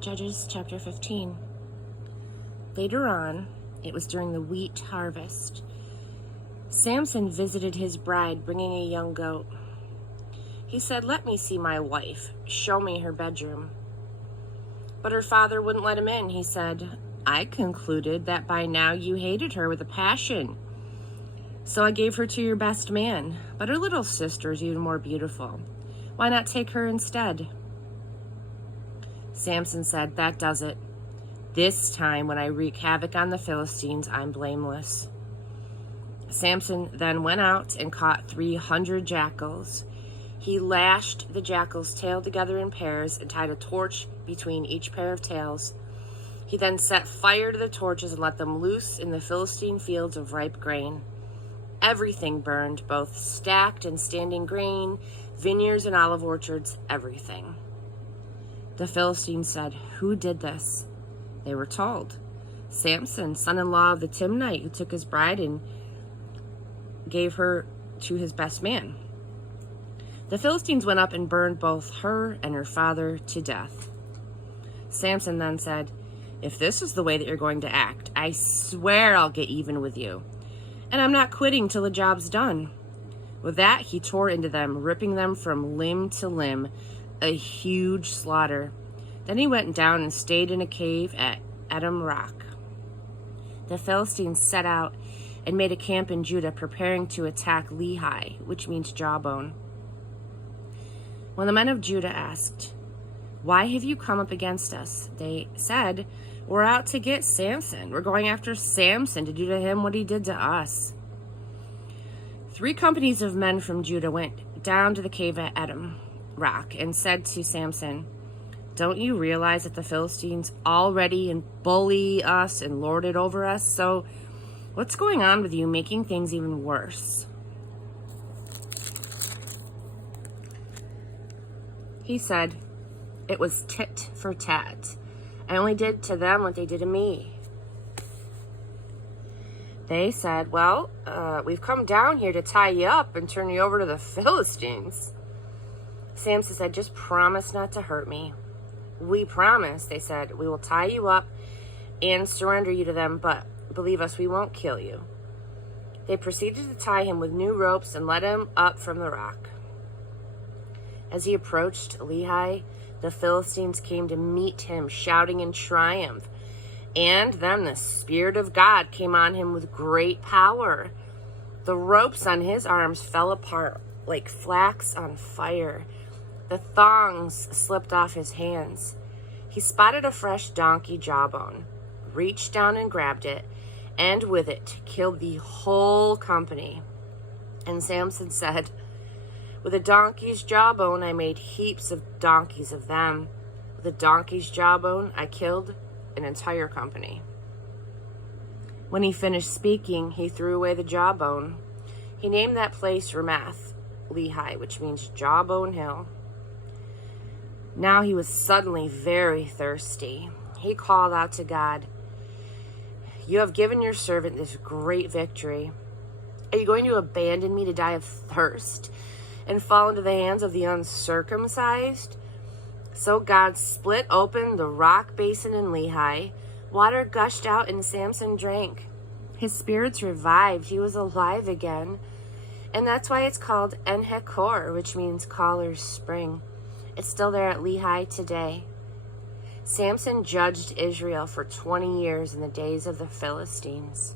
Judges chapter 15. Later on, it was during the wheat harvest. Samson visited his bride, bringing a young goat. He said, "Let me see my wife. Show me her bedroom." But her father wouldn't let him in. He said, "I concluded that by now you hated her with a passion. So I gave her to your best man, but her little sister is even more beautiful. Why not take her instead?" Samson said, "That does it. This time when I wreak havoc on the Philistines, I'm blameless." Samson then went out and caught 300 jackals. He lashed the jackal's tail together in pairs and tied a torch between each pair of tails. He then set fire to the torches and let them loose in the Philistine fields of ripe grain. Everything burned, both stacked and standing grain, vineyards and olive orchards, everything. The Philistines said, "Who did this?" They were told, "Samson, son-in-law of the Timnite, who took his bride and gave her to his best man." The Philistines went up and burned both her and her father to death. Samson then said, "If this is the way that you're going to act, I swear I'll get even with you. And I'm not quitting till the job's done." With that, he tore into them, ripping them from limb to limb, a huge slaughter. Then he went down and stayed in a cave at Edom Rock. The Philistines set out and made a camp in Judah, preparing to attack Lehi, which means jawbone. When the men of Judah asked, "Why have you come up against us?" they said, "We're out to get Samson. We're going after Samson to do to him what he did to us." 3 companies of men from Judah went down to the cave at Edom Rock and said to Samson, "Don't you realize that the Philistines already bully us and lord it over us? So what's going on with you, making things even worse?" He said, "It was tit for tat. I only did to them what they did to me." They said, "Well, we've come down here to tie you up and turn you over to the Philistines." Samson said, "Just promise not to hurt me." "We promise," they said. "We will tie you up and surrender you to them, but believe us, we won't kill you." They proceeded to tie him with new ropes and let him up from the rock. As he approached Lehi, the Philistines came to meet him, shouting in triumph. And then the Spirit of God came on him with great power. The ropes on his arms fell apart like flax on fire. The thongs slipped off his hands. He spotted a fresh donkey jawbone, reached down and grabbed it, and with it killed the whole company. And Samson said, "With a donkey's jawbone, I made heaps of donkeys of them. With a donkey's jawbone, I killed an entire company." When he finished speaking, he threw away the jawbone. He named that place Ramath Lehi, which means Jawbone Hill. Now he was suddenly very thirsty. He called out to God, "You have given your servant this great victory. Are you going to abandon me to die of thirst and fall into the hands of the uncircumcised?" So God split open the rock basin in Lehi. Water gushed out and Samson drank. His spirits revived. He was alive again. And that's why it's called En-Hakkore, which means Caller's Spring. It's still there at Lehi today. Samson judged Israel for 20 years in the days of the Philistines.